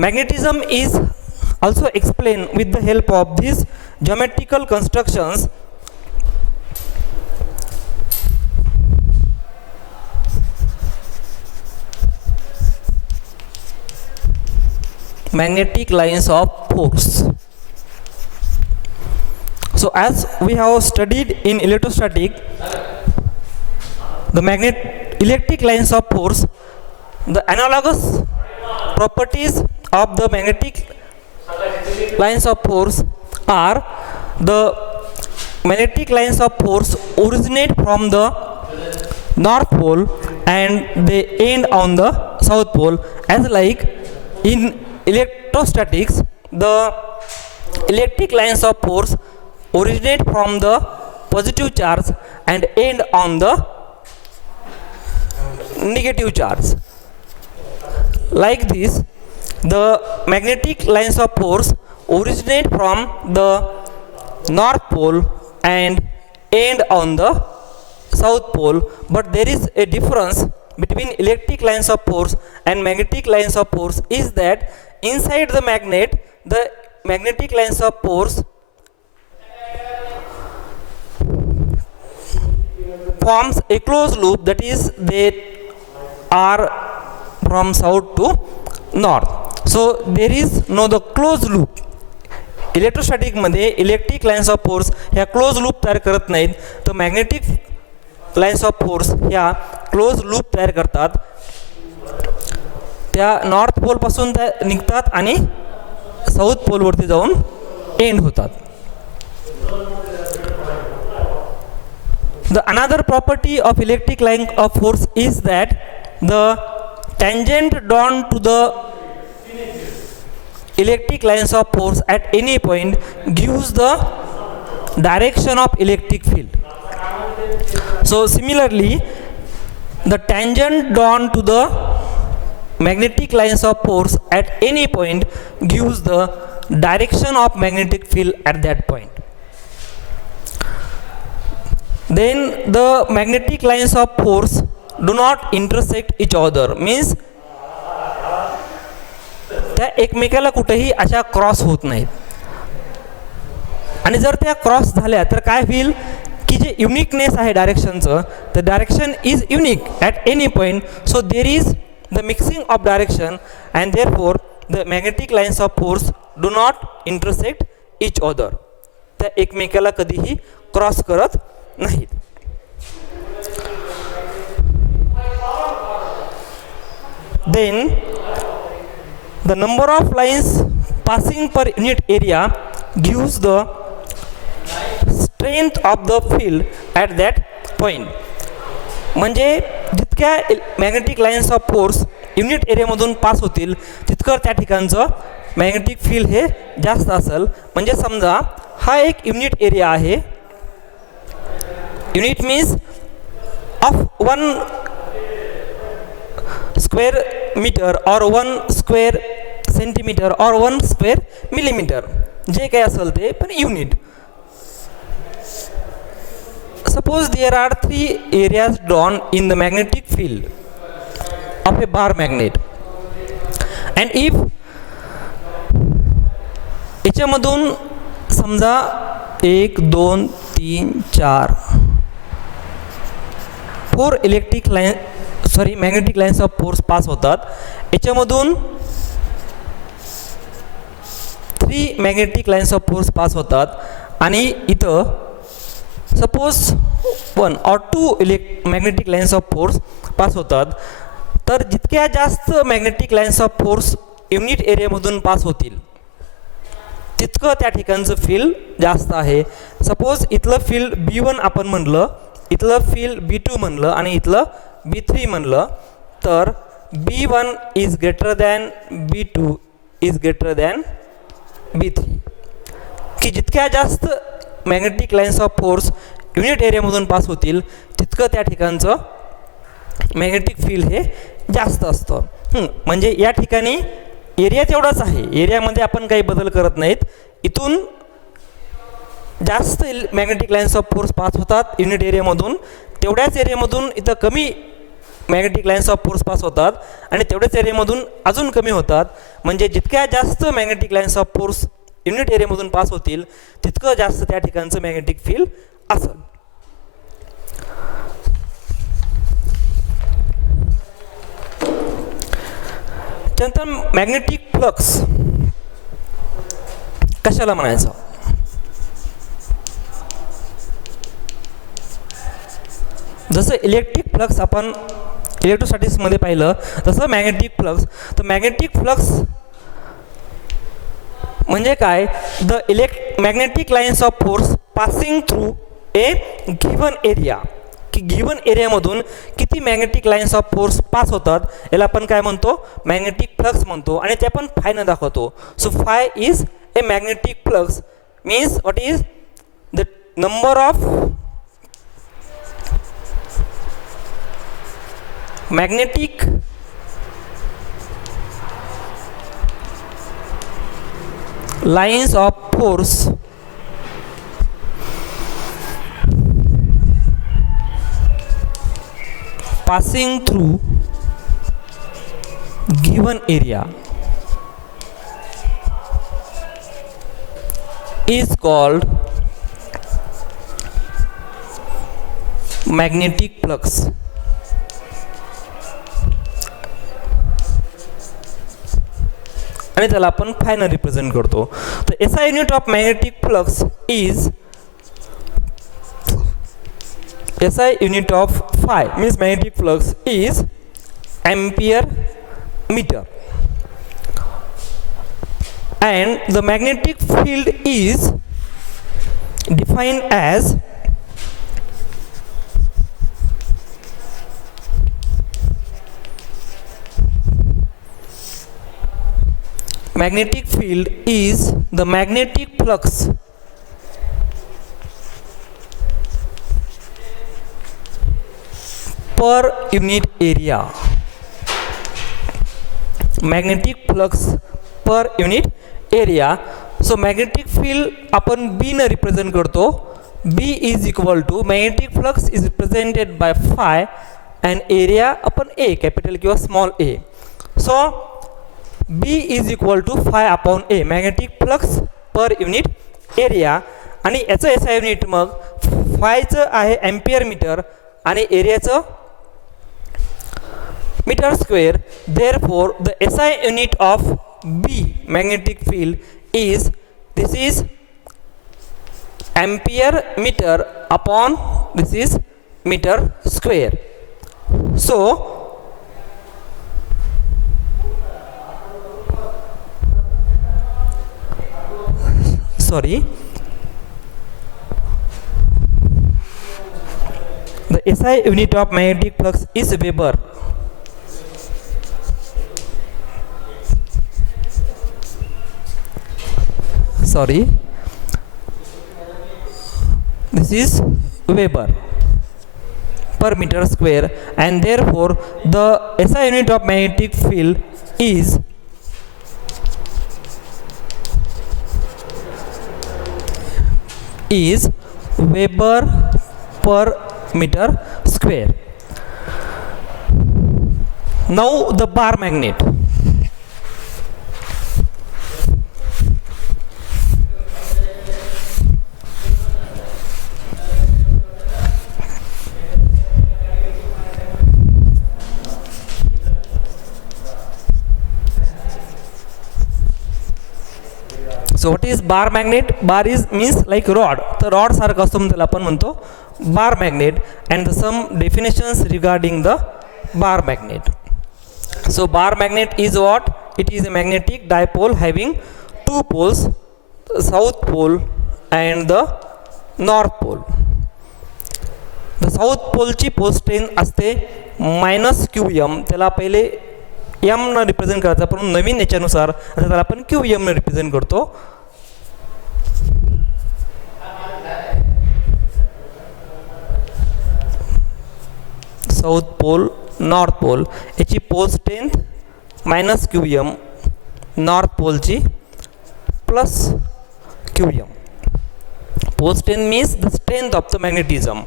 Magnetism is also explained with the help of these geometrical constructions. Magnetic lines of force. So as we have studied in electrostatic, the electric lines of force, the analogous properties of the magnetic lines of force are the magnetic lines of force originate from the north pole and they end on the south pole, as like in electrostatics the electric lines of force originate from the positive charge and end on the negative charge. Like this, the magnetic lines of force originate from the north pole and end on the south pole, but there is a difference between electric lines of force and magnetic lines of force is that inside the magnet, the magnetic lines of force forms a closed loop, that is they are from south to north. So there is no the closed loop. Electrostatic मध्ये electric lines of force ह्या close loop तयार करत नाहीत, तर magnetic lines of force ह्या close loop तयार करतात. त्या नॉर्थ पोल पासून त्या निघतात आणि साऊथ पोल वरती जाऊन एंड होतात. The another property of electric line of force is that the tangent drawn to the electric lines of force at any point gives the direction of electric field. So similarly, the tangent drawn to the magnetic lines of force at any point gives the direction of magnetic field at that point. Then the magnetic lines of force do not intersect each other, means त्या एकमेकाला कुठेही अशा क्रॉस होत नाहीत. आणि जर त्या क्रॉस झाल्या तर काय होईल की जे युनिकनेस आहे डायरेक्शनचं, the direction is unique at any point. So there is the mixing of direction and therefore the magnetic lines of force do not intersect each other. त्या एकमेकाला कधीही क्रॉस करत नाहीत. Then the number of lines passing per unit area gives the strength of the field at that point. म्हणजे जितक्या magnetic lines of force unit एरियामधून pass होतील तितकं त्या ठिकाणचं मॅग्नेटिक फील्ड हे जास्त असेल. म्हणजे समजा हा एक युनिट एरिया आहे. Unit means of 1 square metre और 1 स्क्वेअर सेंटीमीटर और 1 स्क्वेअर मिलीमीटर, जे काही असेल ते, पण unit. Suppose there are 3 areas drawn in the magnetic field of a bar magnet and if याच्यामधून समजा 1 2 3 4 4 electric line magnetic lines of force pass होतात. याच्यामधून 3 magnetic lines of force pass होतात आणि इथं सपोज 1 और 2 magnetic lines of force pass होतात. तर जितक्या जास्त magnetic lines of force unit एरियामधून पास होतील तितकं त्या ठिकाणचं फील्ड जास्त आहे. सपोज इथलं फील्ड B1 आपण म्हणलं, इथलं फील्ड B2 म्हणलं आणि इथलं B3 म्हणलं, तर B1 is greater than B2 is greater than B3. की जितक्या जास्त magnetic lines of force unit एरियामधून पास होतील तितकं त्या ठिकाणचं मॅग्नेटिक फील्ड हे जास्त असतं. म्हणजे या ठिकाणी एरिया तेवढाच आहे, एरियामध्ये आपण काही बदल करत नाहीत. इथून जास्त magnetic lines of force pass होतात युनिट एरियामधून, तेवढ्याच एरियामधून इथं कमी magnetic lines of force pass होतात आणि तेवढ्याच एरियामधून अजून कमी होतात. म्हणजे जितक्या जास्त magnetic lines of force unit एरियामधून पास होतील तितकं जास्त त्या ठिकाणचं मॅग्नेटिक फील्ड असेल. त्यानंतर मॅग्नेटिक फ्लक्स कशाला म्हणायचं? जसं इलेक्ट्रिक फ्लक्स आपण इलेक्ट्रोस्टॅटिक्समध्ये पाहिलं तसं मॅग्नेटिक फ्लक्स. तर मॅग्नेटिक फ्लक्स म्हणजे काय? The magnetic lines of force passing through a given area, की गिव्हन एरियामधून किती magnetic lines of force pass होतात याला आपण काय म्हणतो? मॅग्नेटिक फ्लक्स म्हणतो. आणि ते आपण फायनं दाखवतो. So phi is a magnetic flux means what is the number of magnetic lines of force passing through given area is called magnetic flux. आणि त्याला आपण फायनं रिप्रेझेंट करतो. तर SI unit of magnetic flux is SI unit of phi means magnetic flux is ampere meter, and the magnetic field is defined as magnetic field is the magnetic flux per unit area. Magnetic flux per unit area. So magnetic field आपण B ने represent करतो. B is equal to magnetic flux is represented by phi and area upon A, capital किंवा small a. So B is equal to phi upon A, magnetic flux per unit area. आणि याचं SI unit मग फायचं आहे ampere metre आणि एरियाचं meter square. Therefore the SI unit of B magnetic field is, this is ampere meter upon this is meter square. So the SI unit of magnetic flux is Weber. This is Weber per meter square, and therefore the SI unit of magnetic field is Weber per meter square. Now the bar magnet. So what is bar magnet? Bar is means like rod. The rod सारखं असतो म्हणून त्याला आपण म्हणतो bar magnet. And some definitions regarding the bar magnet. So bar magnet is what? It is a magnetic dipole having two poles, the south pole and the north pole. The south pole ची pole strength असते -qm. त्याला पहिले m न रिप्रेझेंट करायचा, पण नवीन याच्यानुसार त्याला आपण qm न रिप्रेझेंट करतो. साऊथ पोल नॉर्थ पोल याची पोल स्ट्रेंथ -qm, नॉर्थ पोलची +qm. Pole strength means the strength of the magnetism.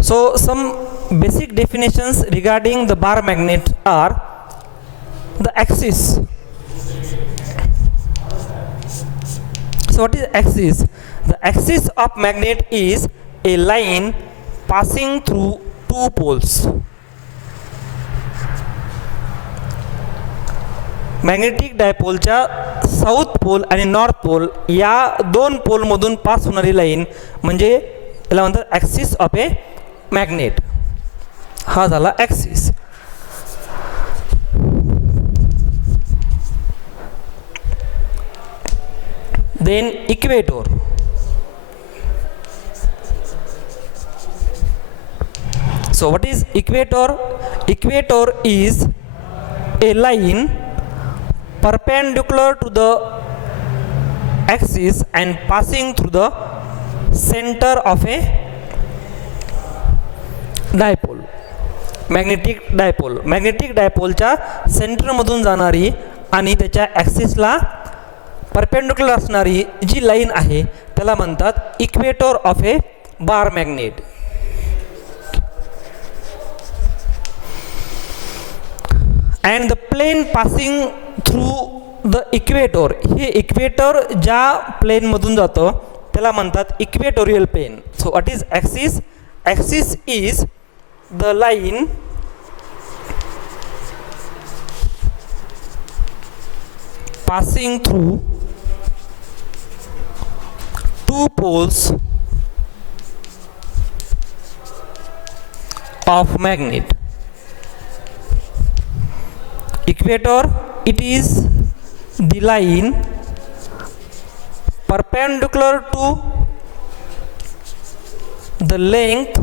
So some basic definitions regarding the bar magnet are: the axis. So what is axis? The axis of magnet is a line passing through two poles. Magnetic डायपोलच्या south pole आणि north पोल या दोन पोलमधून पास होणारी लाईन म्हणजे याला म्हणतात axis of A magnet. हा झाला axis. Then equator. So what is equator? Equator is a line perpendicular to the axis and passing through the center of a dipole. Magnetic dipole. Magnetic डायपोलच्या सेंटरमधून जाणारी आणि त्याच्या ॲक्सिसला परपेंडिक्युलर असणारी जी लाईन आहे त्याला म्हणतात equator of a bar magnet. And the plane passing through the equator. हे इक्वेटर ज्या प्लेनमधून जातं त्याला म्हणतात equatorial plane. So what is axis? Axis is the line passing through two poles of magnet. Equator, it is the line perpendicular to the length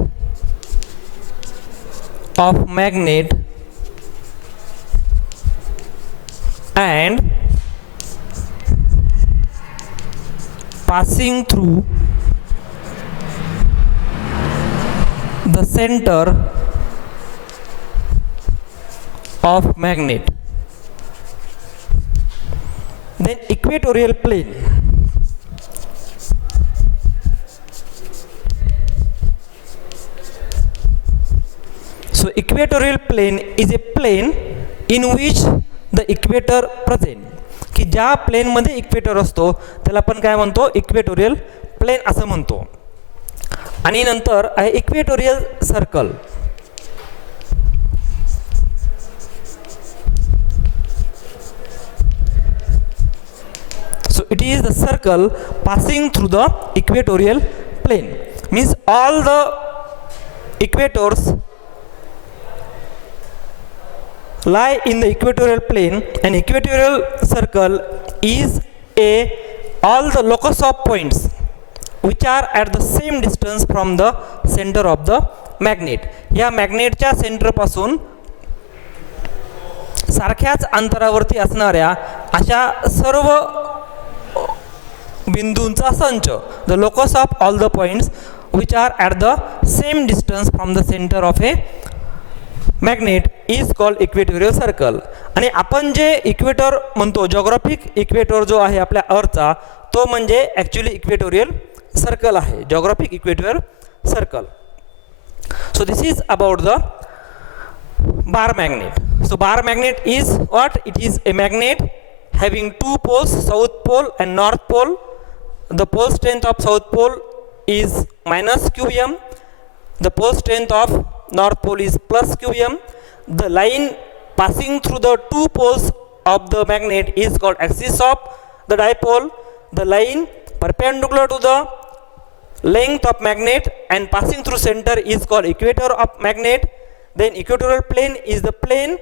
of magnet and passing through the center of magnet. Then equatorial plane. So equatorial plane is a plane in which the equator present. की ज्या प्लेनमध्ये इक्वेटर असतो त्याला आपण काय म्हणतो? Equatorial plane असं म्हणतो. आणि नंतर आहे equatorial circle. So it is the circle passing through the equatorial plane. Means all the equators lie in the equatorial plane. An equatorial circle is all the locus of points which are at the same distance from the center of the magnet. या मॅग्नेटच्या सेंटर पासून सारख्याच अंतरावरती असणाऱ्या अशा सर्व बिंदूंचा संच. the locus of all the points which are at the same distance from the center of a magnet is called equatorial circle. आणि आपण जे इक्वेटर म्हणतो, जॉग्राफिक इक्वेटर जो आहे आपल्या अर्थचा, तो म्हणजे ॲक्च्युली इक्वेटोरियल सर्कल आहे. Geographic equatorial circle. So this is about the bar magnet. So bar magnet is what? It is a magnet having two poles, south pole and north pole. The pole strength of south pole is -qm. The pole strength of north pole is plus qm. The line passing through the two poles of the magnet is called axis of the dipole. The line perpendicular to the length of magnet and passing through center is called equator of magnet. Then equatorial plane is the plane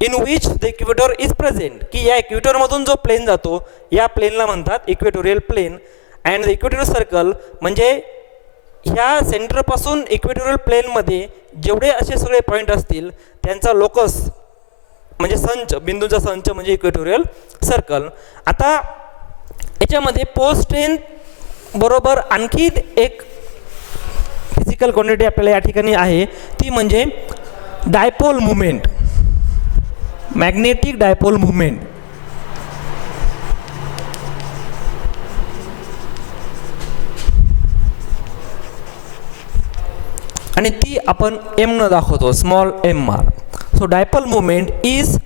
in which the equator is present. की या इक्वेटर मधून जो प्लेन जातो या प्लेनला म्हणतात equatorial plane. And the equatorial circle म्हणजे ह्या सेंटरपासून इक्वेटोरियल प्लेनमध्ये जेवढे असे सगळे पॉईंट असतील त्यांचा लोकस म्हणजे संच, बिंदूचा संच म्हणजे इक्वेटोरियल सर्कल. आता याच्यामध्ये पोल स्ट्रेंथ बरोबर आणखी एक फिजिकल क्वांटिटी आपल्याला या ठिकाणी आहे, ती म्हणजे dipole movement, magnetic dipole movement. आणि ती आपण एम न दाखवतो, small M R. So dipole moment is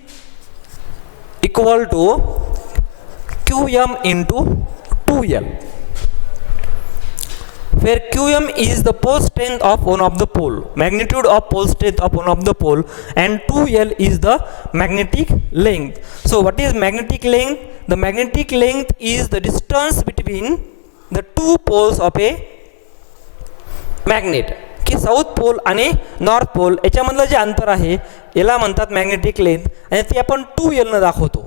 equal to QM into 2L, where QM is the pole strength of one of the pole, magnitude of pole strength of one of the pole, and 2L is the magnetic length. So what is magnetic length? The magnetic length is the distance between the two poles of a magnet. की south pole आणि north पोल याच्यामधलं जे अंतर आहे याला म्हणतात magnetic length, आणि ती आपण 2L न दाखवतो.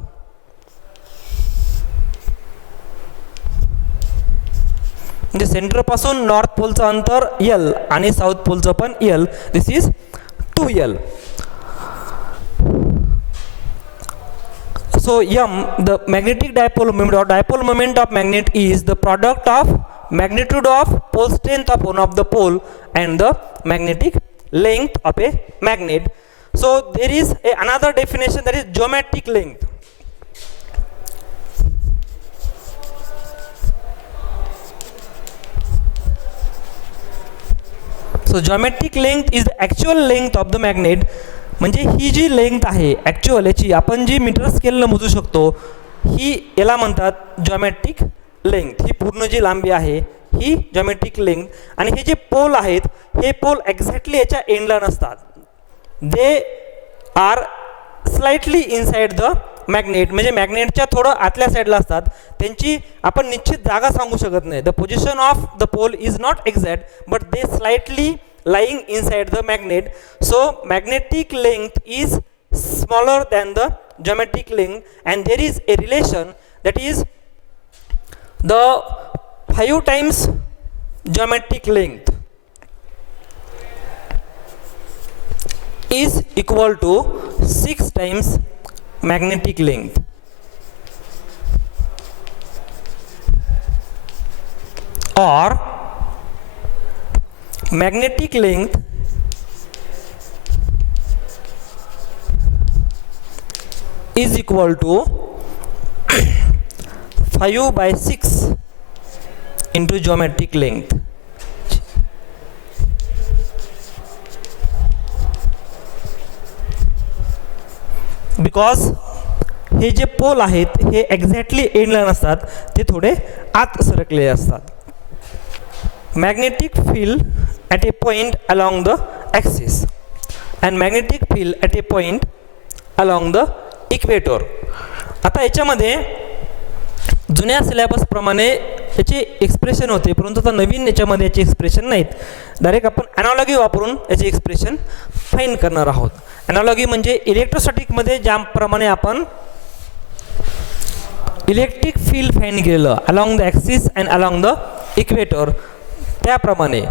म्हणजे सेंटरपासून नॉर्थ पोलचं अंतर L आणि साऊथ पोलचं पण L. This is 2L. So M, the magnetic dipole moment of magnet is the product of magnitude of pole strength of one of the pole and the magnetic length of a magnet. So there is another definition, that is geometric length. So geometric length is the actual length of the magnet. म्हणजे ही जी लेंथ आहे ॲक्च्युअल याची, आपण जी मीटर स्केलनं मोजू शकतो, ही याला म्हणतात geometric length. ही पूर्ण जी लांबी आहे ही जॉमेट्रिक लेंथ. आणि हे जे पोल आहेत हे पोल एक्झॅक्टली याच्या एंडला नसतात, they are slightly inside the magnet. म्हणजे मॅग्नेटच्या थोडं आतल्या साईडला असतात. त्यांची आपण निश्चित जागा सांगू शकत नाही. The position of the pole is not exact, but they slightly lying inside the magnet. So magnetic length is smaller than the geometric length, and there is a relation, that is the 5 times geometric length is equal to 6 times magnetic length. Or magnetic length is equal to 5/6 into geometric length. Because हे जे पोल आहेत हे एक्झॅक्टली एंडला नसतात, ते थोडे आत सरकलेले असतात. Magnetic field at a point along the axis and magnetic field at a point along the equator. आता याच्यामध्ये जुन्या सिलेबसप्रमाणे याचे एक्सप्रेशन होते, परंतु आता नवीन याच्यामध्ये याचे एक्सप्रेशन नाहीत. डायरेक्ट आपण ॲनालॉगी वापरून याचे एक्सप्रेशन फाइंड करणार आहोत. ॲनालॉगी म्हणजे इलेक्ट्रोस्टॅटिकमध्ये ज्याप्रमाणे आपण इलेक्ट्रिक फील्ड फाइंड केलं along the axis and along the equator, त्याप्रमाणे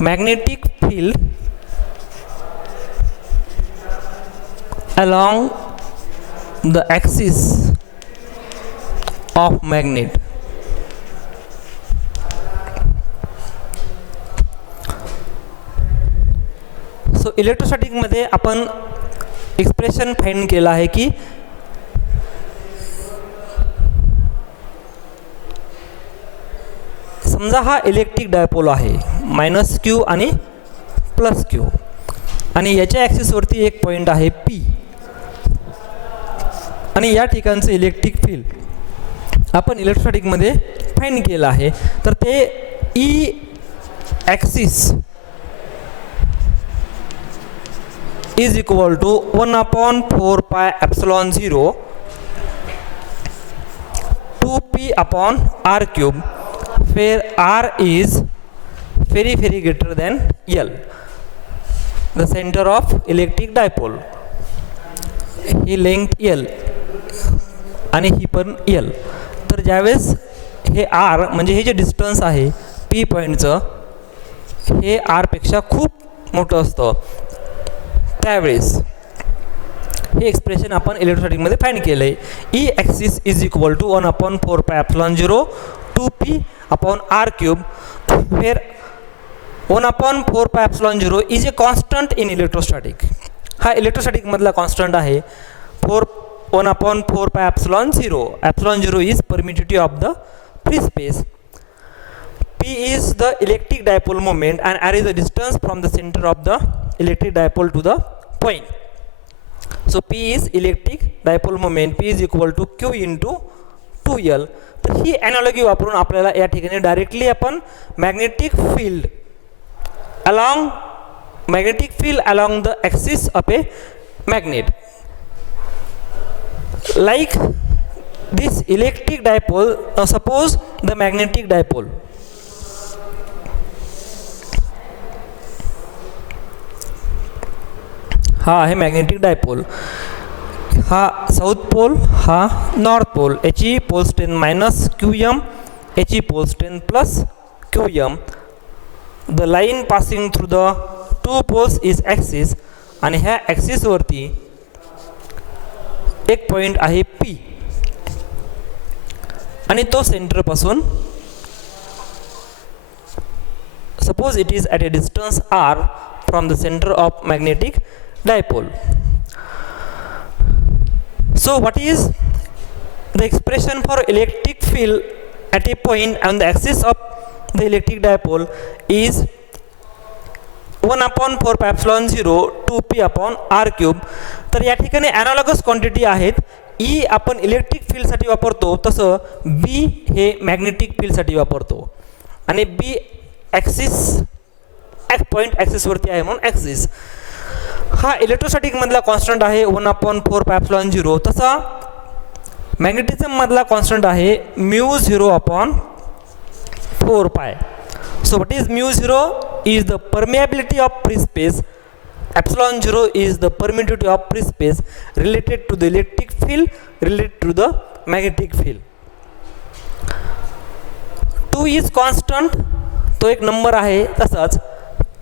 magnetic field along the axis of magnet. So इलेक्ट्रोस्टॅटिकमध्ये आपण एक्सप्रेशन फाइंड केलं आहे की समजा हा इलेक्ट्रिक डायपोल आहे -q आणि +q, आणि याच्या ॲक्सिसवरती एक पॉईंट आहे P, आणि या ठिकाणचं इलेक्ट्रिक फील्ड आपण इलेक्ट्रोस्टॅटिकमध्ये फाइंड केलं आहे. तर ते E axis is equal to 1/4πε0 2p/r cube, where r is very greater than L, the center of electric dipole. He length L आणि ही पण L. तर ज्यावेळेस हे R म्हणजे हे जे डिस्टन्स आहे P पॉईंटचं हे R पेक्षा खूप मोठं असतं, त्यावेळेस हे एक्सप्रेशन आपण इलेक्ट्रोस्टॅटिकमध्ये फाइंड केलं आहे. E axis is equal to 1/4πε0 2p/r cube, where 1/4πε0 is a constant in electrostatic. हा इलेक्ट्रोस्टॅटिकमधला कॉन्स्टंट आहे. 4 1/4 pi epsilon 0. Epsilon 0 is permittivity of the free space. P is the electric dipole moment and r is the distance from the center of the electric dipole to the point. So P is electric dipole moment. P is equal to Q into 2L. तर ही ॲनालॉजी वापरून आपल्याला या ठिकाणी डायरेक्टली आपण magnetic field along the axis of a magnet, like this electric dipole. Now suppose the magnetic dipole, हा आहे magnetic dipole, हा साऊथ पोल, हा नॉर्थ पोल, याची पोल स्ट्रेंथ मायनस QM, याची pole strength plus QM. The line passing through the two poles is axis, आणि ह्या ॲक्सिसवरती एक पॉईंट आहे P, आणि तो सेंटरपासून suppose it is at a distance R from the centre of magnetic dipole. So what is the expression for electric field at a point on the axis of the electric dipole is 1/4 pi epsilon 0 2p upon r cube. तर या ठिकाणी ॲनालॉगस क्वांटिटी आहेत. E आपण इलेक्ट्रिक फील्डसाठी वापरतो, तसं B हे मॅग्नेटिक फील्डसाठी वापरतो, आणि B ॲक्सिस पॉईंट ॲक्सिसवरती आहे म्हणून ॲक्सिस. हा इलेक्ट्रोस्टॅटिक मधला कॉन्स्टंट आहे 1/4 pi epsilon 0. तसा मॅग्नेटिझम मधला कॉन्स्टंट आहे μ0/4 pi. So what is μ0 is the permeability of free space, epsilon 0 is the permittivity of free space related to the electric field, related to the magnetic field. 2 is constant, तो एक नंबर आहे. तसंच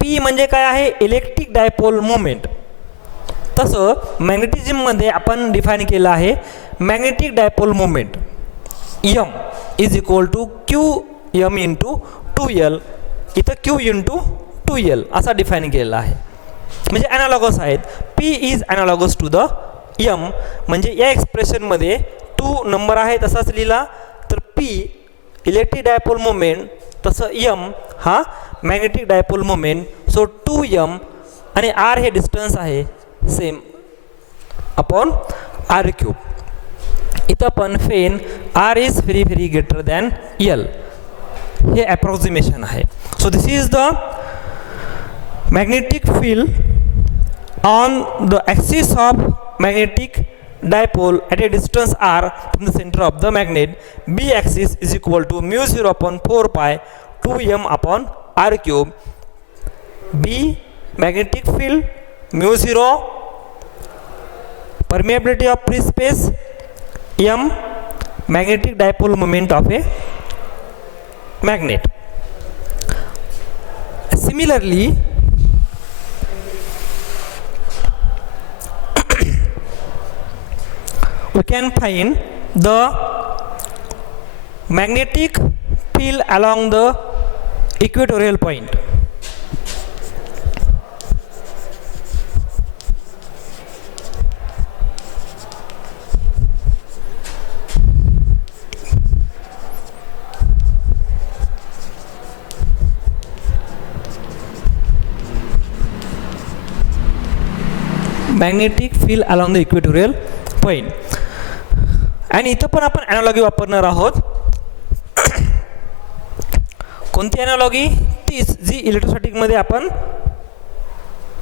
P म्हणजे काय आहे, इलेक्ट्रिक डायपोल मोमेंट. तसं मॅग्नेटिझममध्ये आपण डिफाईन केलं आहे magnetic dipole moment M is equal to QM into 2L. इथं Q इंटू 2L असा डिफाईन केलेला आहे, म्हणजे ॲनालॉगस आहेत. P is analogous to the M, म्हणजे या एक्सप्रेशनमध्ये 2 नंबर आहे तसाच लिहिला, तर P इलेक्ट्रिक डायपोल मोमेंट, तसं M हा मॅग्नेटिक डायपोल मोमेंट. सो 2M आणि R हे डिस्टन्स आहे सेम अपॉन R क्यूब. इथं पण फेन R is very very greater than L, हे ॲप्रॉक्सिमेशन आहे. सो this is the magnetic field on the axis of magnetic dipole at a distance r from the center of the magnet. B axis is equal to μ0/4 pi 2M upon r cube. B magnetic field μ0, permeability of free space M, magnetic dipole moment of a magnet. Similarly, we can find the magnetic field along the equatorial point. Magnetic field along the equatorial point. आणि इथं पण आपण ॲनालॉगी वापरणार आहोत. कोणती ॲनालॉगी, तीच जी इलेक्ट्रोस्टॅटिकमध्ये आपण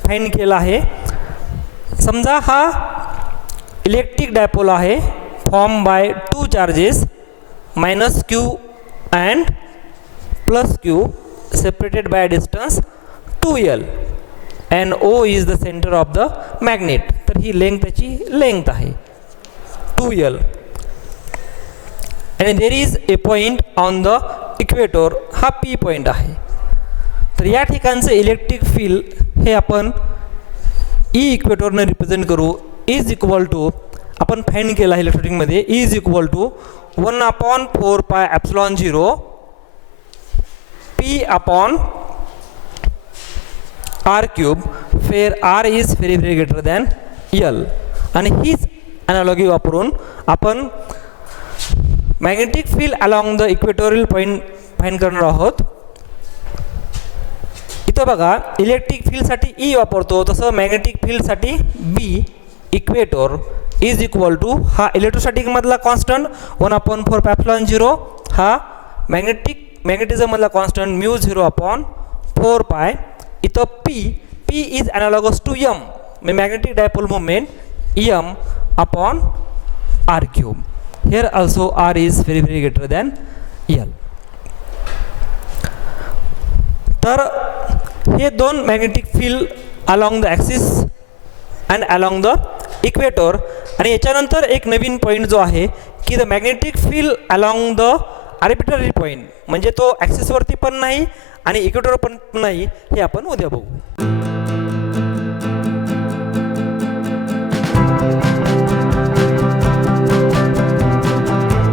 फाईंड केला आहे. समजा हा इलेक्ट्रिक डायपोल आहे form by 2 charges -Q and +Q separated by distance 2L and O is the centre of the magnet. तर ही लेंथ, त्याची लेंथ आहे 2L. आणि there is a point on the equator, हा P पॉईंट आहे. तर या ठिकाणचं इलेक्ट्रिक फील्ड हे आपण E इक्वेटरने रिप्रेझेंट करू. इज इक्वल टू, आपण फाईंड केला आहे इलेक्ट्रोस्टॅटिकमध्ये, is equal to 1/4 pi epsilon 0 P upon R cube, where R is very very greater than L. आणि हीच अनालॉगी वापरून आपण magnetic field along the equatorial point find करणार आहोत. इथं बघा इलेक्ट्रिक फील्डसाठी ई वापरतो, तसं मॅग्नेटिक फील्डसाठी B equator is equal to हा इलेक्ट्रोस्टॅटिक मधला कॉन्स्टंट 1/4πε0 हा मॅग्नेटिझम मधला कॉन्स्टंट μ0/4π. इथं P is analogous to M म्हणजे magnetic dipole moment m/r³. Here also r is very very greater than l. तर हे दोन magnetic field along the axis and along the equator. आणि याच्यानंतर एक नवीन पॉईंट जो आहे की the magnetic field along the arbitrary point म्हणजे तो ॲक्सिसवरती पण नाही आणि इक्वेटर पण नाही, हे आपण उद्या बघू.